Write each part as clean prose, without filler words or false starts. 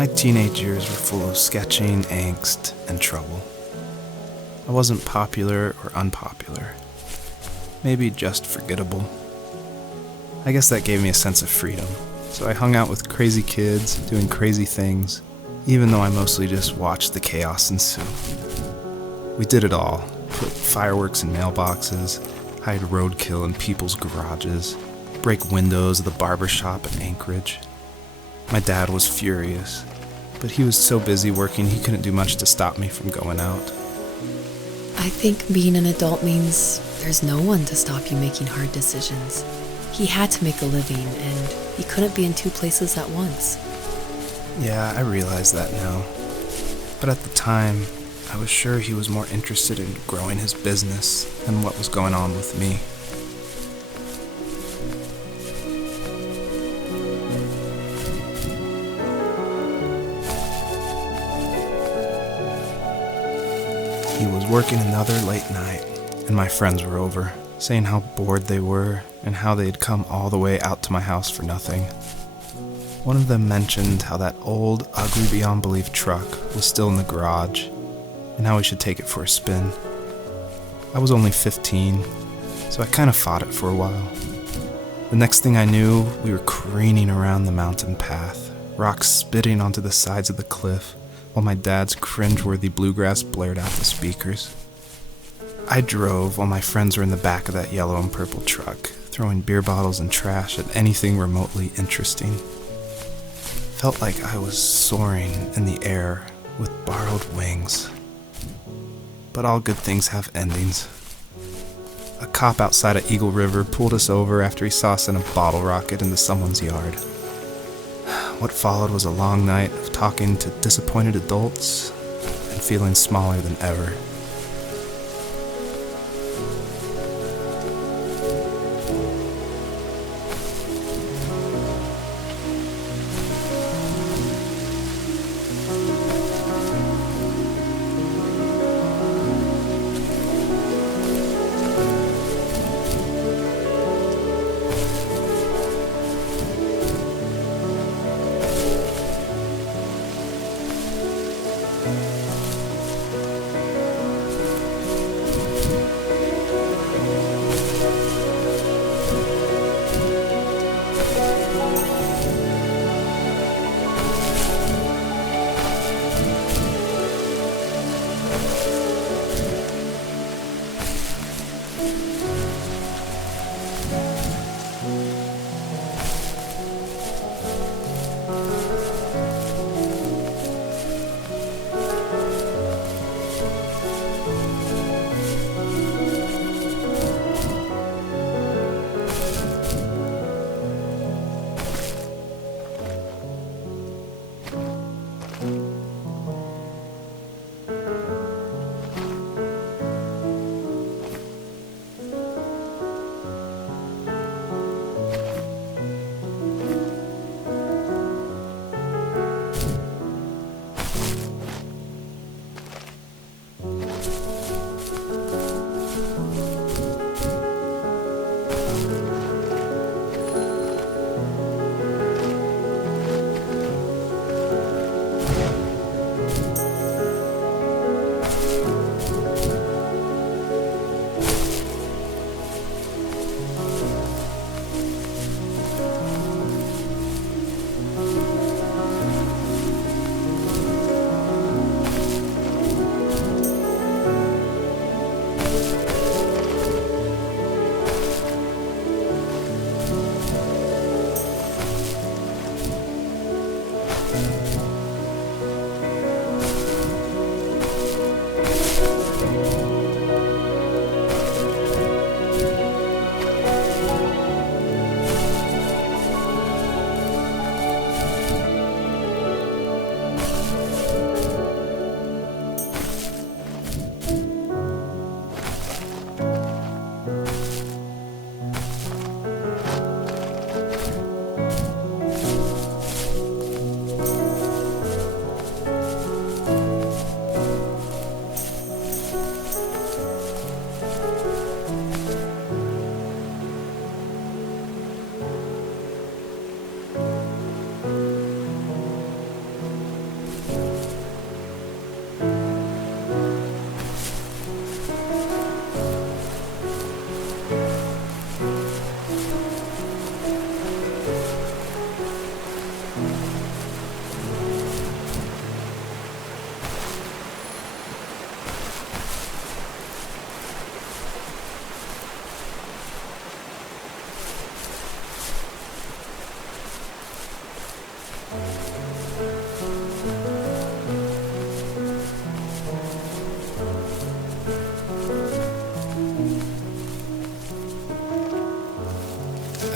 My teenage years were full of sketching, angst, and trouble. I wasn't popular or unpopular. Maybe just forgettable. I guess that gave me a sense of freedom, so I hung out with crazy kids, doing crazy things, even though I mostly just watched the chaos ensue. We did it all. Put fireworks in mailboxes, hide roadkill in people's garages, break windows of the barber shop in Anchorage. My dad was furious, but he was so busy working he couldn't do much to stop me from going out. I think being an adult means there's no one to stop you making hard decisions. He had to make a living, and he couldn't be in two places at once. Yeah, I realize that now. But at the time, I was sure he was more interested in growing his business than what was going on with me. He was working another late night, and my friends were over, saying how bored they were and how they'd come all the way out to my house for nothing. One of them mentioned how that old, ugly beyond belief truck was still in the garage, and how we should take it for a spin. I was only 15, so I kind of fought it for a while. The next thing I knew, we were careening around the mountain path, rocks spitting onto the sides of the cliff, while my dad's cringeworthy bluegrass blared out the speakers. I drove while my friends were in the back of that yellow and purple truck, throwing beer bottles and trash at anything remotely interesting. Felt like I was soaring in the air with borrowed wings. But all good things have endings. A cop outside of Eagle River pulled us over after he saw us in a bottle rocket into someone's yard. What followed was a long night of talking to disappointed adults and feeling smaller than ever.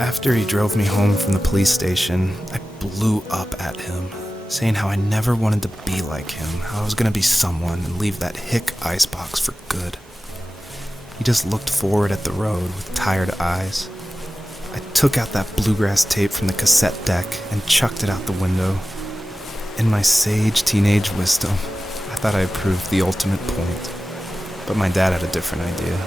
After he drove me home from the police station, I blew up at him, saying how I never wanted to be like him, how I was going to be someone and leave that hick icebox for good. He just looked forward at the road with tired eyes. I took out that bluegrass tape from the cassette deck and chucked it out the window. In my sage teenage wisdom, I thought I had proved the ultimate point. But my dad had a different idea.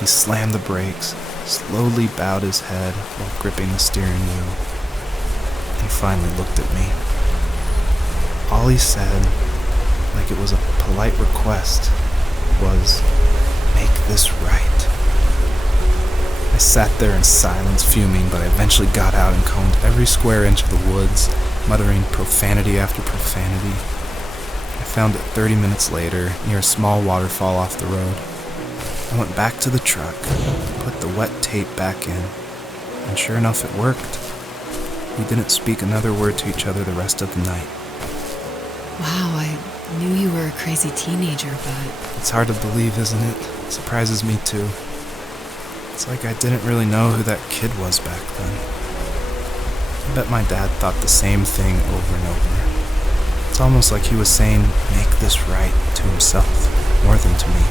He slammed the brakes, slowly bowed his head while gripping the steering wheel, and finally looked at me. All he said, like it was a polite request, was, "Make this right." I sat there in silence, fuming, but I eventually got out and combed every square inch of the woods, muttering profanity after profanity. I found it 30 minutes later, near a small waterfall off the road. I went back to the truck, put the wet tape back in, and sure enough it worked. We didn't speak another word to each other the rest of the night. Wow, I knew you were a crazy teenager, but It's hard to believe, isn't it? It surprises me too. It's like I didn't really know who that kid was back then. I bet my dad thought the same thing over and over. It's almost like he was saying, "Make this right," to himself, more than to me.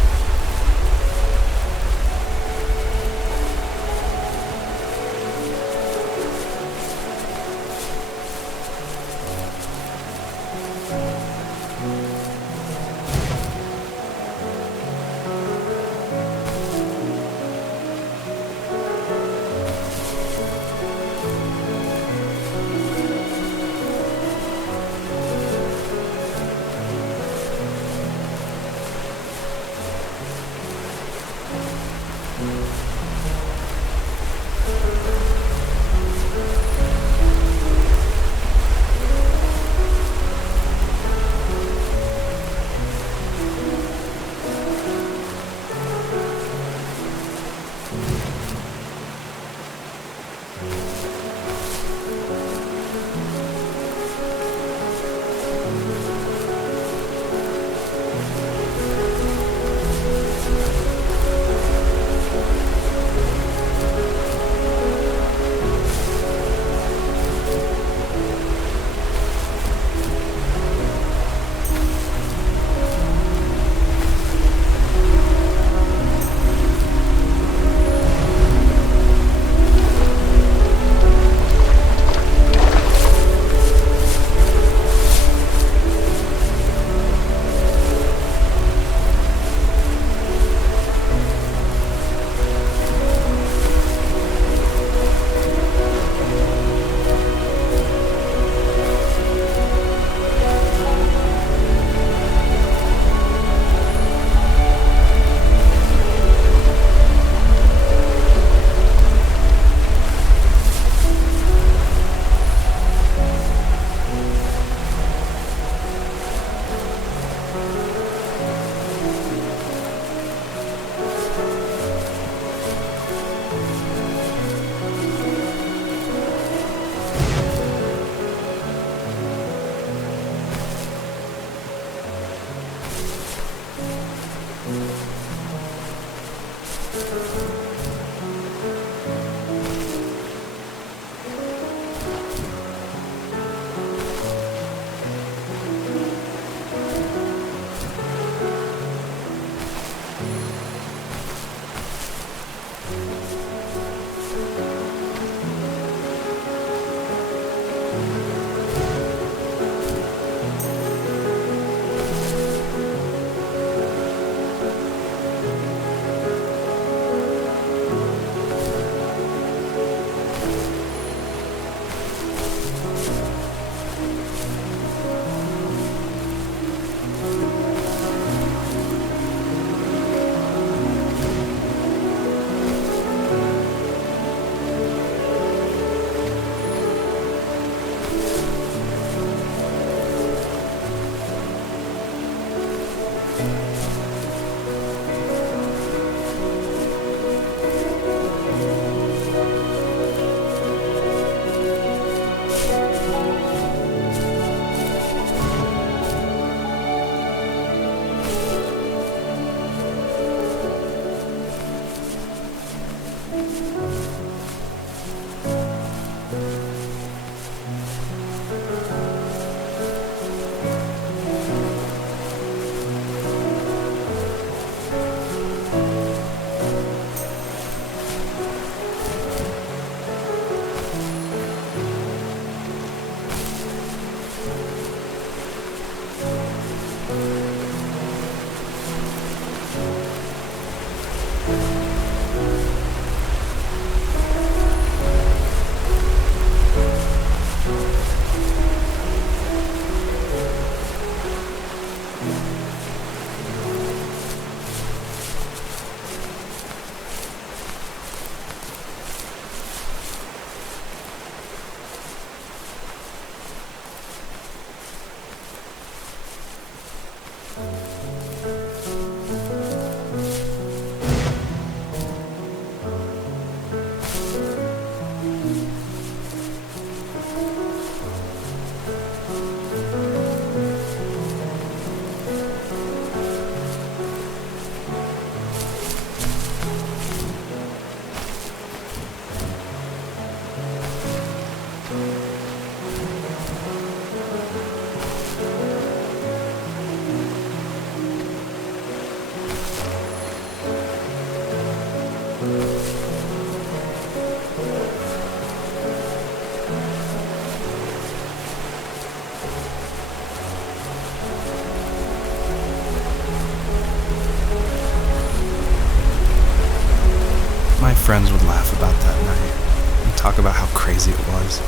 friends would laugh about that night and talk about how crazy it was,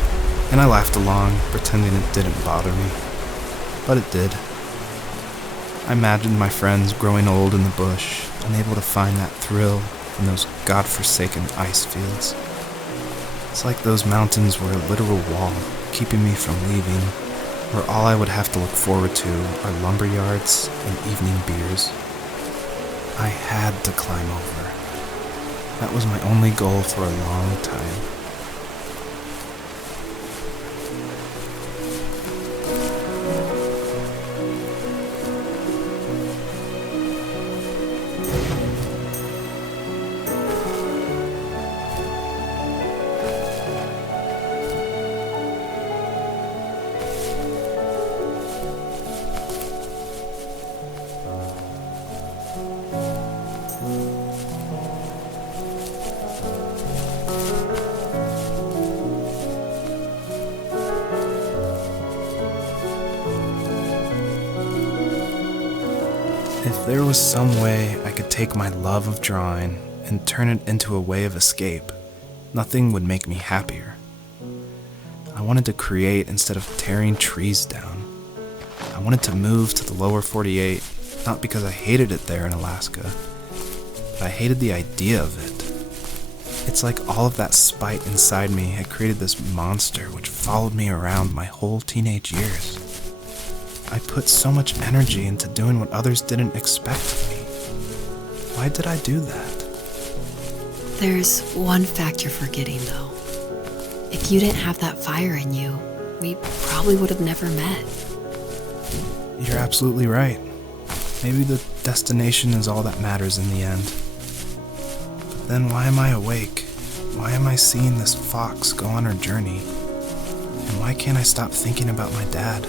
and I laughed along, pretending it didn't bother me. But it did. I imagined my friends growing old in the bush, unable to find that thrill in those godforsaken ice fields. It's like those mountains were a literal wall, keeping me from leaving, where all I would have to look forward to are lumber yards and evening beers. I had to climb over. That was my only goal for a long time. If there was some way I could take my love of drawing and turn it into a way of escape, nothing would make me happier. I wanted to create instead of tearing trees down. I wanted to move to the lower 48, not because I hated it there in Alaska, but I hated the idea of it. It's like all of that spite inside me had created this monster which followed me around my whole teenage years. I put so much energy into doing what others didn't expect of me. Why did I do that? There's one fact you're forgetting, though. If you didn't have that fire in you, we probably would have never met. You're absolutely right. Maybe the destination is all that matters in the end. But then why am I awake? Why am I seeing this fox go on her journey? And why can't I stop thinking about my dad?